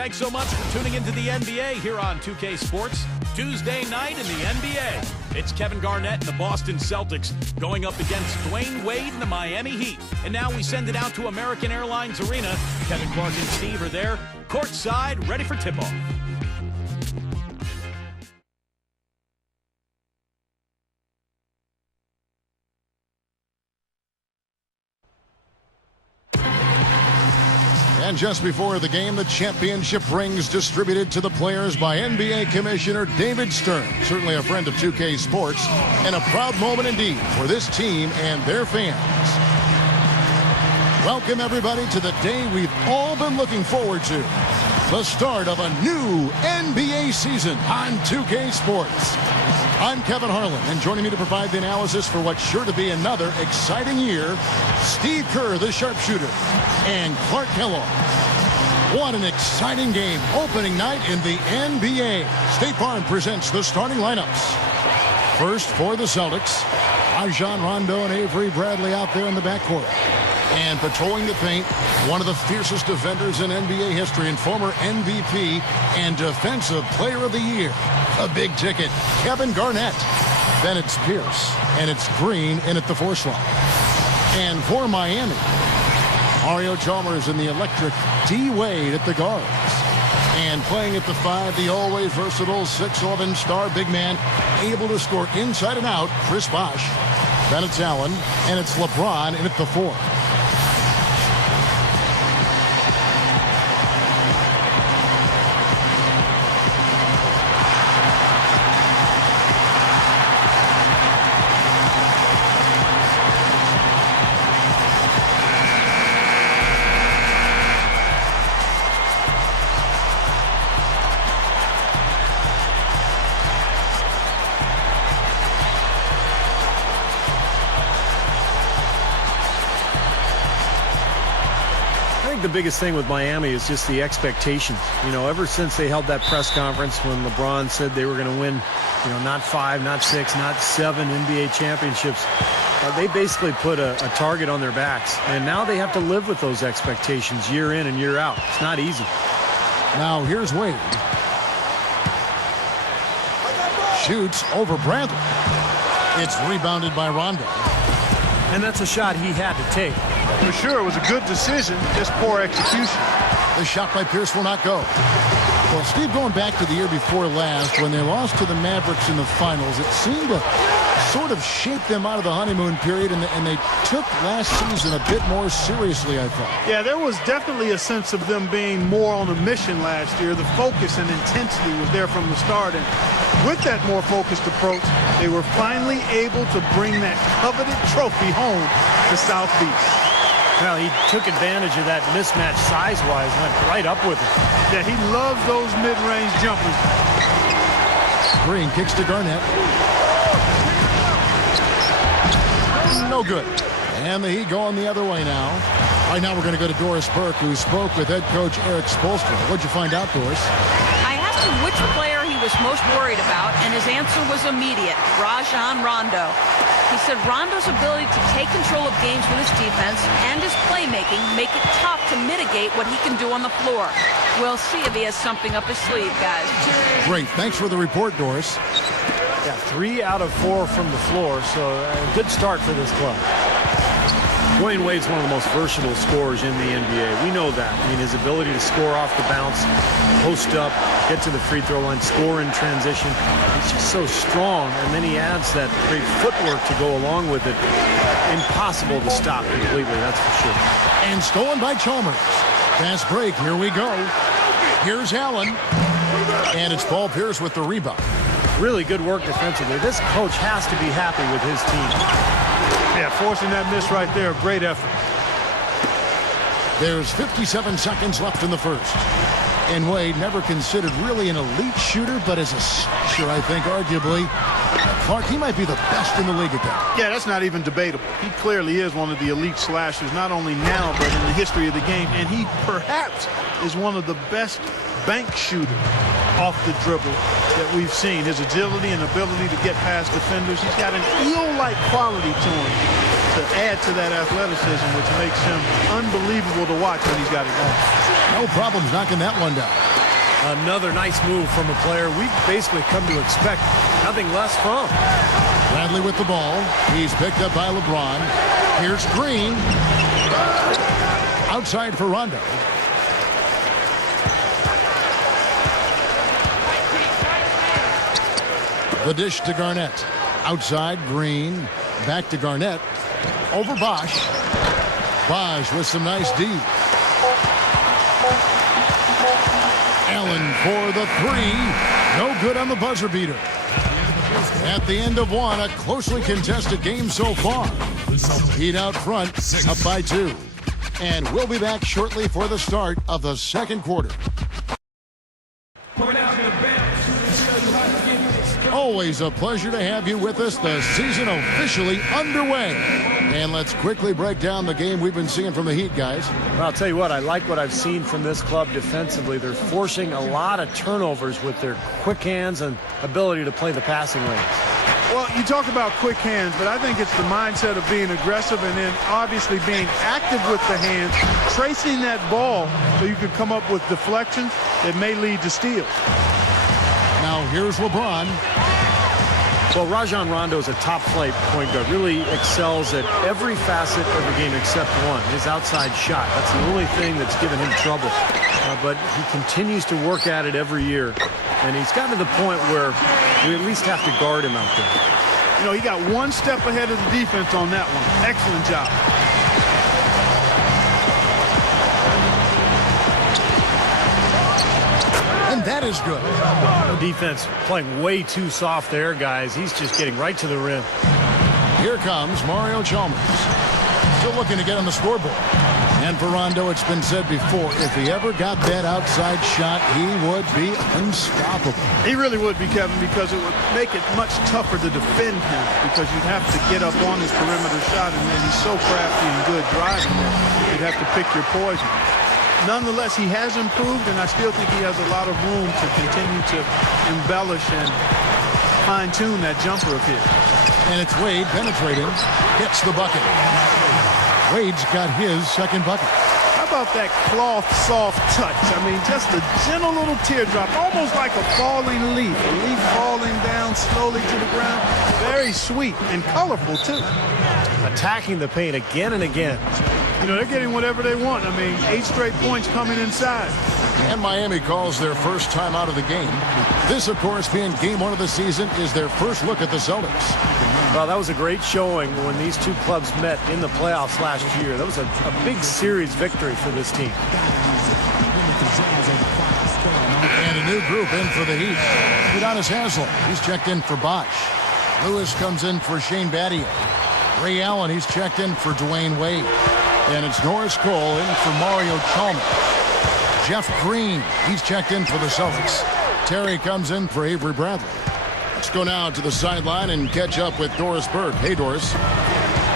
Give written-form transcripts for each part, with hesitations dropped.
Thanks so much for tuning into the NBA here on 2K Sports. Tuesday night in the NBA. It's Kevin Garnett and the Boston Celtics going up against Dwayne Wade and the Miami Heat. And now we send it out to American Airlines Arena. Kevin Clark and Steve are there, courtside, ready for tip-off. And just before the game, the championship rings distributed to the players by NBA Commissioner David Stern, certainly a friend of 2K Sports, and a proud moment indeed for this team and their fans. Welcome, everybody, to the day we've all been looking forward to, the start of a new NBA season on 2K Sports. I'm Kevin Harlan, and joining me to provide the analysis for what's sure to be another exciting year, Steve Kerr, the sharpshooter, and Clark Kellogg. What an exciting game opening night in the NBA. State Farm presents the starting lineups. First for the Celtics, Rajon Rondo and Avery Bradley out there in the backcourt. And patrolling the paint, one of the fiercest defenders in NBA history and former MVP and Defensive Player of the Year. A big ticket, Kevin Garnett. Then it's Pierce, and it's Green in at the 4 slot. And for Miami, Mario Chalmers in the electric D. Wade at the guards. And playing at the 5, the always versatile 6'11" star big man, able to score inside and out, Chris Bosh. Then it's Allen, and it's LeBron in at the 4. The biggest thing with Miami is just the expectations. You know, ever since they held that press conference when LeBron said they were going to win, you know, not 5, not 6, not 7 NBA championships, they basically put a target on their backs. And now they have to live with those expectations year in and year out. It's not easy. Now here's Wade. Shoots over Bradley. It's rebounded by Rondo. And that's a shot he had to take. For sure, it was a good decision, just poor execution. The shot by Pierce will not go. Well, Steve, going back to the year before last, when they lost to the Mavericks in the finals, it seemed to sort of shake them out of the honeymoon period, and they took last season a bit more seriously, I thought. Yeah, there was definitely a sense of them being more on a mission last year. The focus and intensity was there from the start, and with that more focused approach, they were finally able to bring that coveted trophy home to South Beach. Well, he took advantage of that mismatch size-wise, went right up with it. Yeah, he loves those mid-range jumpers. Green kicks to Garnett. No good. And the Heat going the other way now. Right now we're going to go to Doris Burke, who spoke with head coach Eric Spoelstra. What'd you find out, Doris? I asked him which player he was most worried about, and his answer was immediate: Rajon Rondo. He said Rondo's ability to take control of games with his defense and his playmaking make it tough to mitigate what he can do on the floor. We'll see if he has something up his sleeve, guys. Great. Thanks for the report, Doris. Yeah, 3 out of 4 from the floor, so a good start for this club. Dwayne Wade's one of the most versatile scorers in the NBA. We know that. I mean, his ability to score off the bounce, post up, get to the free throw line, score in transition. He's just so strong, and then he adds that great footwork to go along with it. Impossible to stop completely, that's for sure. And stolen by Chalmers. Fast break, here we go. Here's Allen. And it's Paul Pierce with the rebound. Really good work defensively. This coach has to be happy with his team. Yeah, forcing that miss right there, great effort. There's 57 seconds left in the first. And Wade, never considered really an elite shooter, but as a slasher, I think, arguably, Clark, he might be the best in the league at that. Yeah, that's not even debatable. He clearly is one of the elite slashers, not only now, but in the history of the game. And he perhaps is one of the best bank shooters off the dribble that we've seen. His agility and ability to get past defenders. He's got an eel-like quality to him to add to that athleticism, which makes him unbelievable to watch when he's got it going. No problems knocking that one down. Another nice move from a player we've basically come to expect nothing less from. Bradley with the ball. He's picked up by LeBron. Here's Green. Outside for Rondo. The dish to Garnett. Outside, Green. Back to Garnett. Over Bosch. Bosch with some nice D. Allen for the three. No good on the buzzer beater. At the end of one, a closely contested game so far. Heat out front, up by 2. And we'll be back shortly for the start of the second quarter. Always a pleasure to have you with us. The season officially underway. And let's quickly break down the game we've been seeing from the Heat, guys. Well, I'll tell you what, I like what I've seen from this club defensively. They're forcing a lot of turnovers with their quick hands and ability to play the passing lanes. Well, you talk about quick hands, but I think it's the mindset of being aggressive and then obviously being active with the hands, tracing that ball so you can come up with deflections that may lead to steals. Now here's LeBron. Well, Rajon Rondo is a top-flight point guard, really excels at every facet of the game except one, his outside shot. That's the only thing that's given him trouble. But he continues to work at it every year, and he's gotten to the point where we at least have to guard him out there. You know, he got one step ahead of the defense on that one. Excellent job. And that is good. The defense playing way too soft there, guys. He's just getting right to the rim. Here comes Mario Chalmers. Still looking to get on the scoreboard. And for Rondo, it's been said before, if he ever got that outside shot, he would be unstoppable. He really would be, Kevin, because it would make it much tougher to defend him because you'd have to get up on his perimeter shot, and then he's so crafty and good driving there, you'd have to pick your poison. Nonetheless, he has improved, and I still think he has a lot of room to continue to embellish and fine-tune that jumper of his. And it's Wade penetrating, hits the bucket. Wade's got his second bucket. How about that cloth soft touch? I mean, just a gentle little teardrop, almost like a falling leaf. A leaf falling down slowly to the ground. Very sweet and colorful, too. Attacking the paint again and again. You know, they're getting whatever they want. I mean, 8 straight points coming inside. And Miami calls their first time out of the game. This, of course, being game 1 of the season, is their first look at the Celtics. Well, that was a great showing when these two clubs met in the playoffs last year. That was a big series victory for this team. And a new group in for the Heat. Udonis Haslem, he's checked in for Bosch. Lewis comes in for Shane Battier. Ray Allen, he's checked in for Dwayne Wade. And it's Norris Cole in for Mario Chalmers. Jeff Green, he's checked in for the Celtics. Terry comes in for Avery Bradley. Let's go now to the sideline and catch up with Doris Burke. Hey, Doris.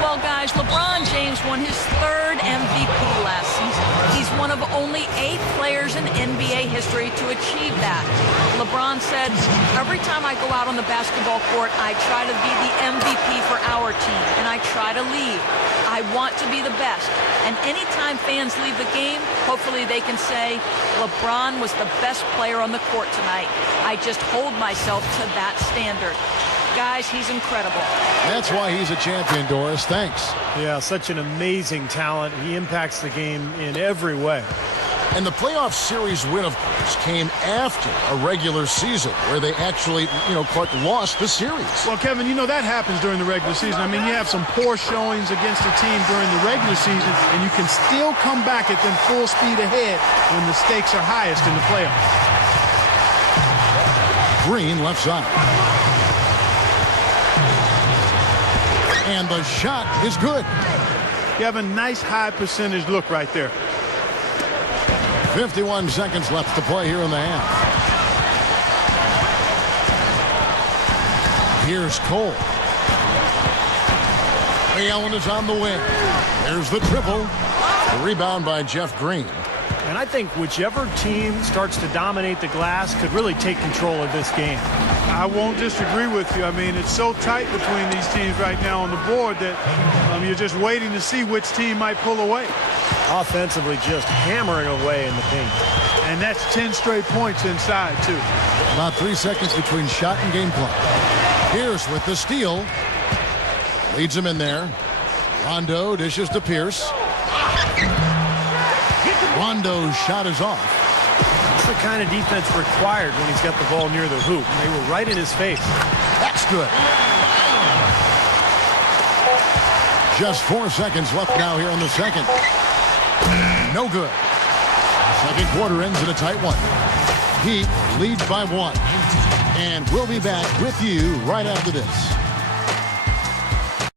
Well, guys, LeBron James won his 3rd MVP last season. He's one of only 8 players in NBA history to achieve that. LeBron said, every time I go out on the basketball court, I try to be the MVP for our team, and I try to lead. I want to be the best. And anytime fans leave the game, hopefully they can say, LeBron was the best player on the court tonight. I just hold myself to that standard. Guys, he's incredible. That's why he's a champion, Doris. Thanks. Yeah, such an amazing talent. He impacts the game in every way. And the playoff series win, of course, came after a regular season where they actually, Clark lost the series. Well, Kevin, you know that happens during the regular season. I mean, you have some poor showings against a team during the regular season, and you can still come back at them full speed ahead when the stakes are highest in the playoffs. Green left side. And the shot is good. You have a nice high percentage look right there. 51 seconds left to play here in the half. Here's Cole. Ray Allen is on the wing. There's the triple. The rebound by Jeff Green. And I think whichever team starts to dominate the glass could really take control of this game. I won't disagree with you. I mean, it's so tight between these teams right now on the board that you're just waiting to see which team might pull away. Offensively, just hammering away in the paint. And that's 10 straight points inside, too. About 3 seconds between shot and game clock. Pierce with the steal. Leads him in there. Rondo dishes to Pierce. Rondo's shot is off. That's the kind of defense required when he's got the ball near the hoop. They were right in his face. That's good. Just 4 seconds left now here in the second. No good. Second quarter ends in a tight one. Heat leads by 1. And we'll be back with you right after this.